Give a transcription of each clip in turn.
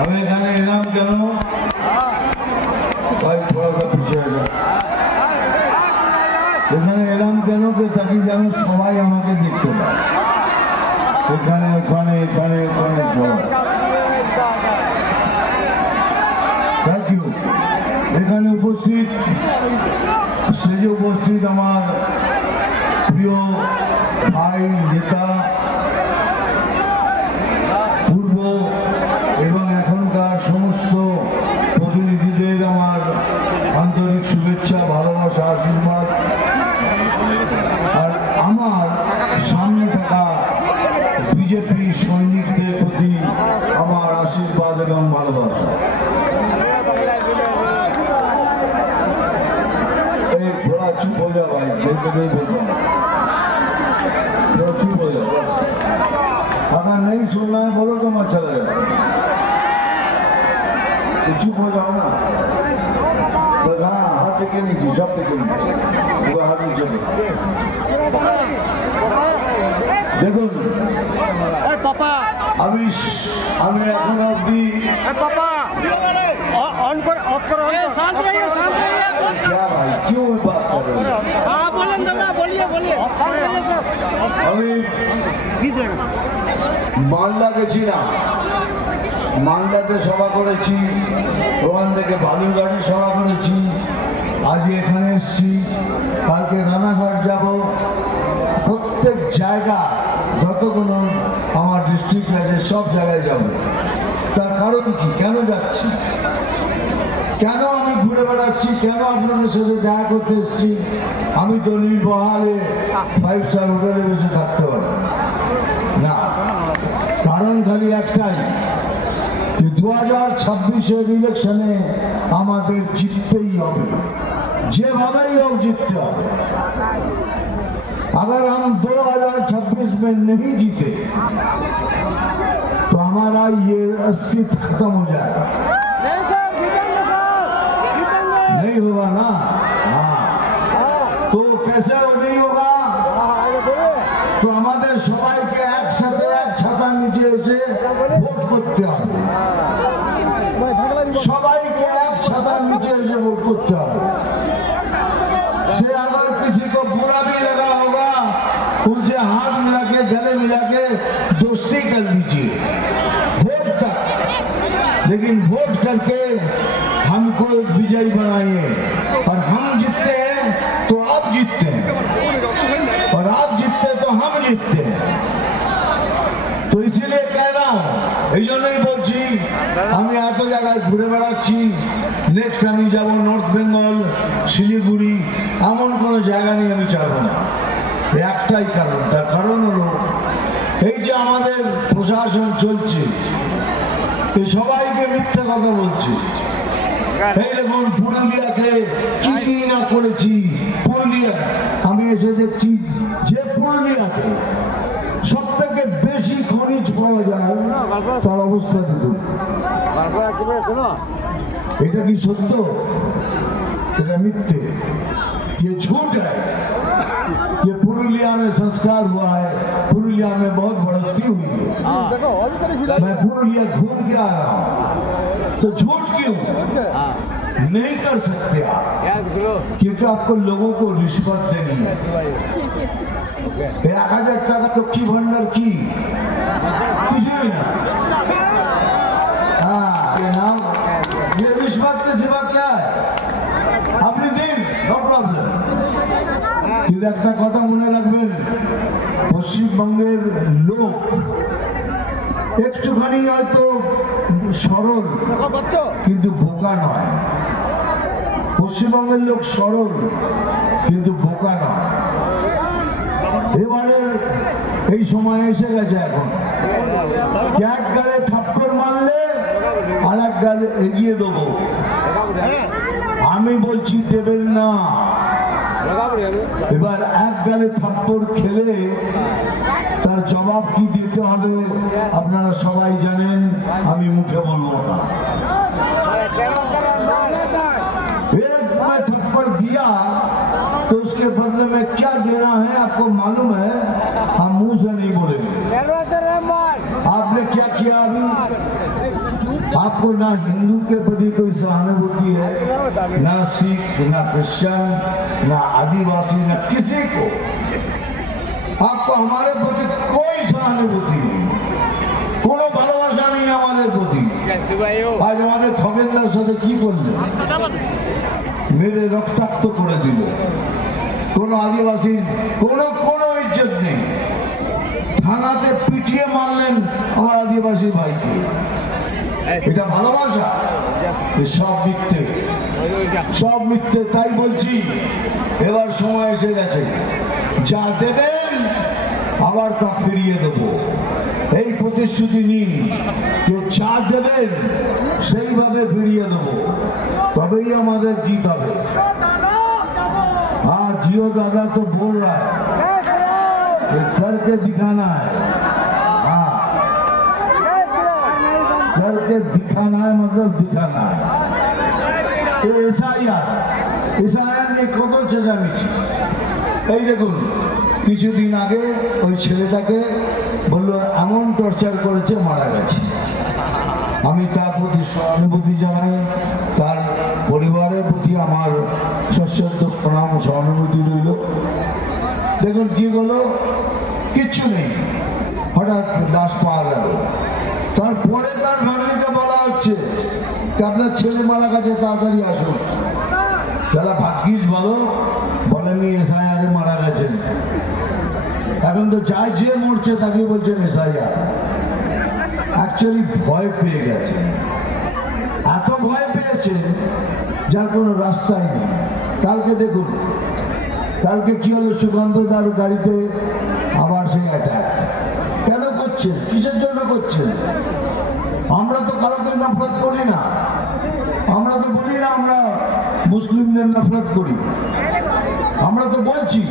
আমি এখানে এলাম কেন ভাই, থোড়া পিছিয়ে এখানে এলাম কেন তাকে যেন সবাই আমাকে দেখতে পায়, এখানে ওখানে এখানে ওখানে সবাই। Thank you. এখানে উপস্থিত, স্টেজে উপস্থিত আমার প্রিয় ভাই নেতা, পূর্ব এবং এখনকার সমস্ত প্রতিনিধিদের আমার আন্তরিক শুভেচ্ছা, ভালোবাসা, আশীর্বাদ। আর আমার সামনে থাকা বিজেপি সৈনিকদের প্রতি আমার আশীর্বাদ এবং ভালোবাসা। थोड़ा चुप हो जाओ भाई, बोलते नहीं बोल रहा, थोड़ा चुप हो जाओ बस। अगर नहीं सुनना है बोलो तो मैं चला जाए, तो चुप हो जाओ ना। तो हाँ, हाथ देखे नीचे, सब देखे नीचे, पूरा हाथ नीचे। দেখুন আমি এখন অবধি क्या भाई क्यों बात कर रहे हो? আমি মালদা গেছিলাম, মালদাতে সভা করেছি, ওখান থেকে বালুরঘাটে সভা করেছি, আজ এখানে এসছি, কালকে রানাঘাট যাব। প্রত্যেক জায়গা যতগুলো আমার ডিস্ট্রিক্ট আছে সব জায়গায় যাব। তার কারণ কি, কেন যাচ্ছি, কেন আমি ঘুরে বেড়াচ্ছি, কেন আপনাদের সাথে দেখা করতে এসেছি? আমি তো নির্বহালে 5 স্টার হোটেলে বসে থাকতে পারি না। কারণ খালি একটাই, যে 2026-এর ইলেকশনে আমাদের জিততেই হবে, যেভাবেই হোক জিততে হবে। अगर हम 2026 में नहीं जीते तो हमारा ये अस्तित्व खत्म हो जाएगा। नहीं होगा ना? हाँ, तो कैसे नहीं होगा? तो हमारे सबाई के एक छाता नीचे एसे ভোট করতে হবে, সবাইকে এক ছাতা नीचे एसे ভোট করতে হবে। से अगर किसी को बुरा भी लगा होगा उनसे हाथ मिला के, गले मिला के दोस्ती कर लीजिए वोट तक, लेकिन वोट करके हमको विजयी बनाइए। और हम जीतते हैं तो आप जीतते हैं, और आप जीतते तो हम जीतते हैं। तो इसीलिए कह रहा हूं, এই জন্যই বলছি আমি এত জায়গায় ঘুরে বেড়াচ্ছি। নেক্সট আমি যাব নর্থ বেঙ্গল, শিলিগুড়ি, এমন কোনো জায়গা নিয়ে আমি যাব না। একটাই কারণ, তার কারণ হলো এই যে আমাদের প্রশাসন চলছে, এই সবাইকে মিথ্যা কথা বলছে। এই দেখুন পুরুলিয়াকে কি কি না করেছি। পুরুলিয়া আমি এসে দেখছি যে পুরুলিয়াতে সব থেকে বেশি খনিজ পাওয়া যায়, তার অবস্থা দেখুন। এটা কি সত্য? এটা मिथ्ये, ये झूठ है। ये पुरुलिया में संस्कार हुआ है, पुरुलिया में बहुत बढ़ोतरी हुई है। मैं पुरुलिया घूम के आ रहा हूँ, तो झूठ क्यों नहीं कर सकते आप? क्योंकि आपको लोगों को रिश्वत देनी है। 1000 টাকা तो की भंडार की ये रिश्वत के सिवा क्या है? अपनी दिन नो प्रॉब्लम। কিন্তু একটা কথা মনে রাখবেন, পশ্চিমবঙ্গের লোক একটুখানি হয়তো সরল কিন্তু বোকা নয়। পশ্চিমবঙ্গের লোক সরল কিন্তু বোকা নয়। এবারে এই সময় এসে গেছে, এখন এক গালে থাপ্পড় মারলে আর এক গালে এগিয়ে দেবো। আমি বলছি দেবেন না। এবার এক গালে থাপ্পড় খেলে তার জবাব কি দিতে হবে আপনারা সবাই জানেন, আমি মুখে বলবো না। मैं थप्पड़ दिया तो उसके बदले में क्या देना है आपको मालूम है, हम मुंह से नहीं बोलेंगे। आपने क्या किया अभी? आपको ना हिंदू के प्रति कोई सहानुभूति है, ना सिख, ना क्रिश्चियन, ना आदिवासी, ना किसी को आपको हमारे प्रति कोई सहानुभूति नहीं, কোনো ভালোবাসা নেই আমাদের প্রতি। আজ আমাদের খগেনদার সাথে কি করলে? মেরে রক্তাক্ত করে দিল। কোন আদিবাসী কোন ইজ্জত নেই, থানাতে পিটিয়ে মারলেন আমার আদিবাসী ভাইকে। এটা ভালোবাসা? সব মিথ্যে, সব মিথ্যে। তাই বলছি এবার সময় এসে গেছে, যা দেবেন আবার তা ফিরিয়ে দেব, এই প্রতিশ্রুতি নিন। কেউ যা দেবেন সেইভাবে ফিরিয়ে দেব, তবেই আমাদের জিত হবে। हाँ जियो दादा तो बोल रहा है, करके दिखाना है। हाँ करके दिखाना है, मतलब दिखाना है। এসআইআর নিয়ে কত চেঁচামেচি। এই দেখুন কিছুদিন আগে ওই ছেলেটাকে বললো এমন টর্চার করেছে মারা গেছে। আমি তার প্রতি সহানুভূতি জানাই, তার পরিবারের প্রতি আমার সশ্রদ্ধ প্রণাম সহানুভূতি রইল। দেখুন কি হলো, কিচ্ছু নেই, হঠাৎ লাশ পাওয়া গেল। তারপরে তার ফ্যামিলিকে বলা হচ্ছে যে আপনার ছেলে মারা গেছে, তাড়াতাড়ি আসুন। তাহলে ভাগ্যিস ভালো বলেনি এসআইআরে মারা গেছেন। এখন তো যাই যে মরছে তাকে বলছেন এসআইআর। অ্যাকচুয়ালি ভয় পেয়ে গেছে, এত ভয় পেয়েছে যার কোনো রাস্তাই নেই। কালকে দেখুন, কালকে কি হলো, সুকান্ত দার গাড়িতে আবার সেই অ্যাটাক। কেন করছেন? কিসের জন্য করছেন? আমরা তো কারোকে নফরত করি না, আমরা তো বলি না আমরা মুসলিমদের নফরত করি। আমরা তো বলছি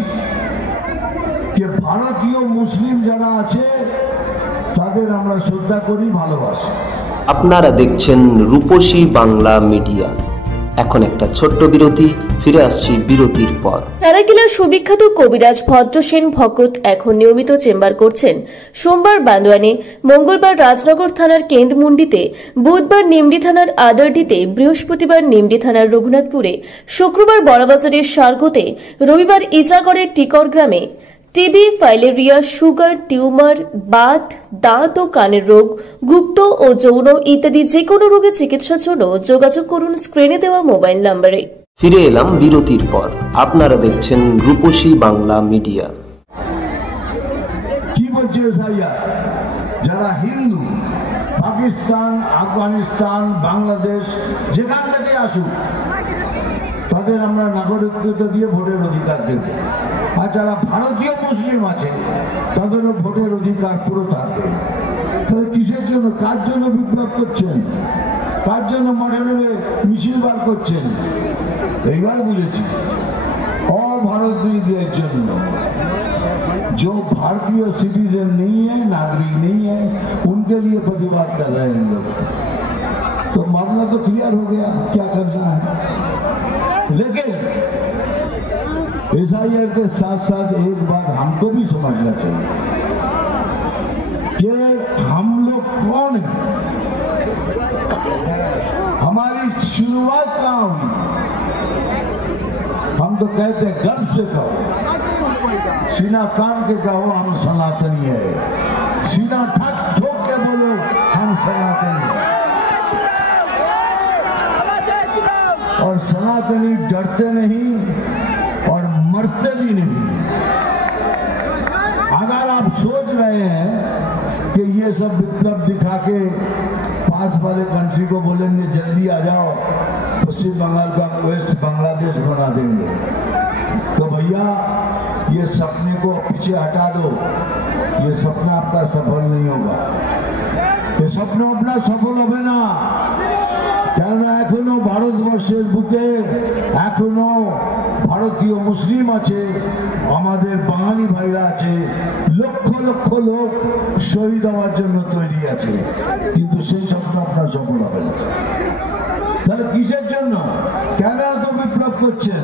যে ভারতীয় মুসলিম যারা আছে তাদের আমরা শ্রদ্ধা করি, ভালোবাসি। আপনারা দেখছেন রূপসী বাংলা মিডিয়া। এখন একটা ছোট্ট বিরতি, ফিরে আসছি বিরতির পর। সারাকিলার সুবিখ্যাত কবিরাজ ভদ্রসেন ভকত এখন নিয়মিত চেম্বার করছেন সোমবার বান্দোয়ানে, মঙ্গলবার রাজনগর থানার কেন্দ্রমুন্ডিতে, বুধবার নিমডি থানার আদারডিতে, বৃহস্পতিবার নিমডি থানার রঘুনাথপুরে, শুক্রবার বড়বাজারের সারগোতে, রবিবার ইজাগড়ের টিকর গ্রামে। TB, filaria, sugar, tumour, Baat, দাঁত ও কানের রোগ, গুপ্ত ও যৌন ইত্যাদি যে কোনো রোগের চিকিৎসার জন্য যোগাযোগ করুন স্ক্রিনে দেওয়া মোবাইল নম্বরে। ফিরে এলাম বিরতির পর। আপনারা দেখছেন রূপসী বাংলা মিডিয়া। কি বলছে এসআইআর? যারা হিন্দু, পাকিস্তান, আফগানিস্তান, বাংলাদেশ যেখান থেকে আসুক তাদের আমরা নাগরিকত্ব দিয়ে ভোটের অধিকার দেব। আর যারা ভারতীয় মুসলিম আছে তাদেরও ভোটের অধিকার পুরো থাকবে। তাহলে কিসের জন্য, কার জন্য বিপ্লব করছেন? কার জন্য মাঠে নেমে মিছিল বার করছেন? এইবার বুঝেছি, अभारतीयों जन्म जो भारतीय सिटीजन नहीं है, नागरिक नहीं है, उनके लिए प्रतिवाद कर रहे हैं लोग। तो मामला तो क्लियर हो गया क्या करना है। लेकिन एसआईआर के साथ साथ एक बात हमको भी समझना चाहिए कि हम लोग कौन है, हमारी शुरुआत कहाँ हुई। हम तो कहते हैं गर्व से कहो, सीना तान के कहो हम सनातनी है, सीना ठक ठोक के बोलो हम सनातनी है। और सनातनी डरते नहीं और मरते भी नहीं। अगर आप सोच रहे हैं कि ये सब विप्लव दिखा के पास वाले कंट्री को बोलेंगे जल्दी आ जाओ, पश्चिम बंगाल का वेस्ट बांग्लादेश बना देंगे, तो भैया ये सपने को पीछे हटा दो। ये सपना आपका सफल नहीं होगा, ये सपना अपना सफल হবে না। কেন এখনো ভারতবর্ষের বুকে এখনো ভারতীয় মুসলিম আছে, আমাদের বাঙালি ভাইরা আছে, লক্ষ লক্ষ লোক শহীদ হওয়ার জন্য তৈরি আছে, কিন্তু সেই স্বপ্ন আপনার সফল হবে না। তাহলে কিসের জন্য, কেন এত বিপ্লব করছেন?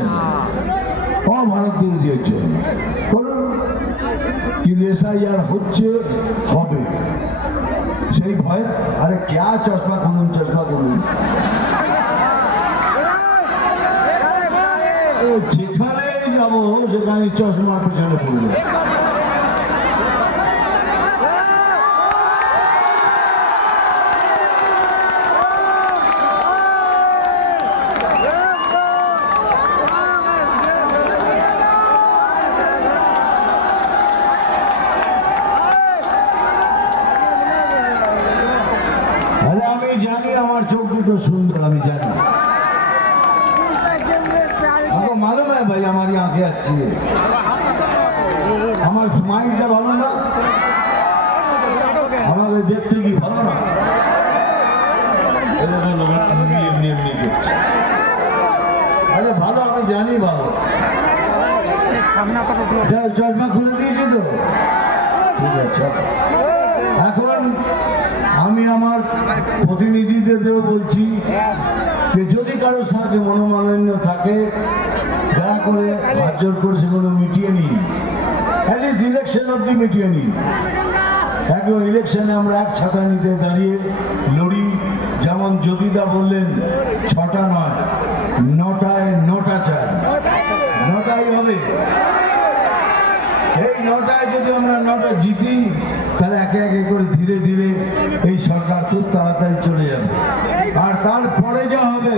অভারতীয়দের জন্য করুন, কি लेकिन SIR হচ্ছে হবে সেই ভয়। আরে क्या চশমা খুলুন যেখানে যাব সেখানে চশমার পেছনে পড়বে। আমি জানি আমার চোখ দুটো সুন্দর, আমি জানি, आपको मालूम है भाई हमारी आंखें अच्छी है, हमारे स्माइलটা ভালো না, আমাকে দেখতে কি ভালো না, এমনি করছে। আরে ভালো, আমি জানি ভালো। চশমা খুলে দিয়েছি তো, ঠিক আছে। এখন আমি আমার প্রতিনিধিদেরও বলছি যে যদি কারোর সাথে মনোমালিন্য থাকে দয়া করে হাত জোর করে সেগুলো মিটিয়ে নিন, অ্যাটলিস্ট ইলেকশন অব্দি মিটিয়ে নিন। একদম ইলেকশনে আমরা এক ছাতা নিতে দাঁড়িয়ে লড়ি, যেমন জ্যোতিদা বললেন 6টা নয় 9টায় 9টা চাই, 9টাই হবে। এই 9টায় যদি আমরা 9টা জিতি তাহলে একে একে করে ধীরে ধীরে এই সরকার খুব তাড়াতাড়ি চলে যাবে। আর তারপরে যা হবে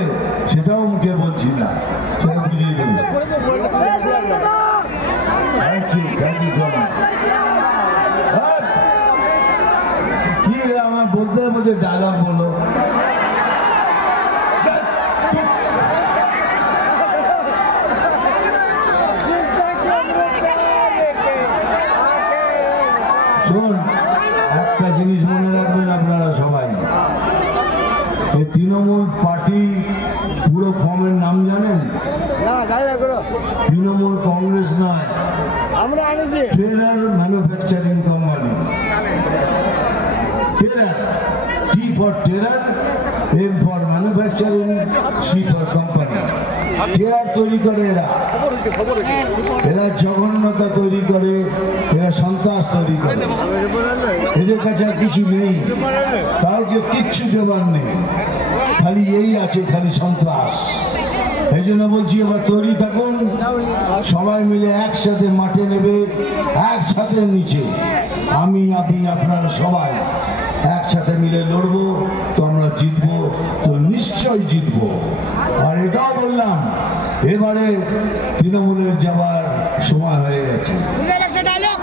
সেটাও মুখে বলছি না, সেটা বুঝিয়ে দেব। কি আমার বলতে বলতে ডায়লগ বলো, শোন একটা জিনিস মনে রাখবেন আপনারা সবাই, এই তৃণমূল পার্টি পুরো ফর্মের নাম জানেন? তৃণমূল কংগ্রেস নয়, trailer manufacturing company. Trailer, T for terror, M for manufacturing, C for company. Terror তৈরি করে এরা, এরা জঘন্যতা তৈরি করে, এরা সন্ত্রাস তৈরি করে। এদের কাছে আর কিছু নেই, কাউকে কিচ্ছু দেবার নেই, খালি এই আছে, খালি সন্ত্রাস। এই জন্য বলছি এবার তৈরি থাকুন, সবাই মিলে একসাথে মাঠে নেবে, একসাথে নিচে আমি আপনি আপনারা সবাই একসাথে মিলে লড়বো, তো আমরা জিতবো, তো নিশ্চয়ই জিতবো। আর এটাও বললাম এবারে তৃণমূলের যাবার সময় হয়ে গেছে। ডায়লগ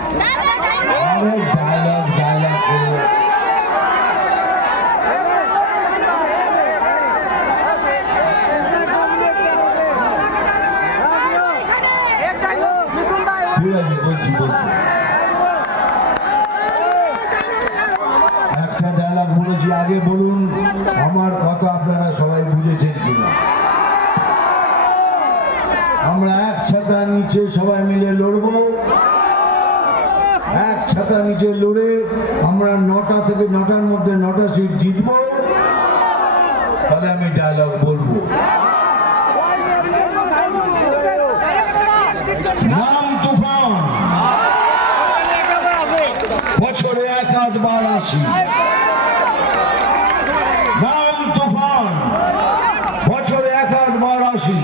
ঠিক আছে, বলছি একটা ডায়লগ বলেছি, আগে বলুন আমার কথা আপনারা সবাই বুঝেছেন কিনা। আমরা এক ছাতা নিচে সবাই মিলে লড়বো, এক ছাতা নিচে লড়ে আমরা 9টা থেকে 9টার মধ্যে 9টা সিট জিতবো, তাহলে আমি ডায়লগ বলবো। নাম তুফান, বছরে 1-2বার আসি। নাম তুফান, বছরে 1-2বার আসি।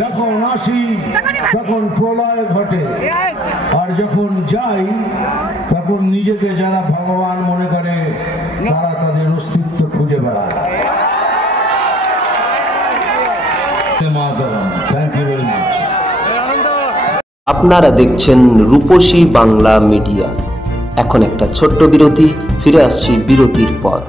যখন আসি তখন প্রলয় ঘটে, আর যখন যাই তখন নিজেকে যারা ভগবান মনে করে তারা তাদের অস্তিত্ব খুঁজে বেড়ায়। Thank you very much. আপনারা দেখছেন রূপসী বাংলা মিডিয়া। এখন একটা ছোট্ট বিরতি, ফিরে আসছি বিরতির পর।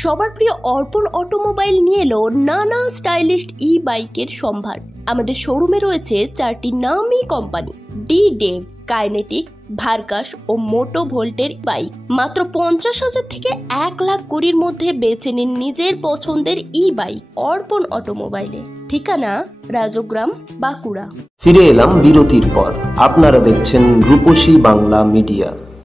সবার প্রিয় অর্পণ অটোমোবাইল নিয়ে এলো নানা স্টাইলিশ বাইকের সম্ভার। আমাদের শোরুমে রয়েছে 4টি নামী কোম্পানি, ডি-ডেভ, কাইনেটিক, ভার্কাস ও মোটো ভোল্টের বাইক। মাত্র 50,000 থেকে 1,20,000 মধ্যে বেছে নিন নিজের পছন্দের বাইক অর্পণ অটোমোবাইলে। ঠিকানা রাজগ্রাম, বাঁকুড়া। ফিরে এলাম বিরতির পর। আপনারা দেখছেন রূপসী বাংলা মিডিয়া।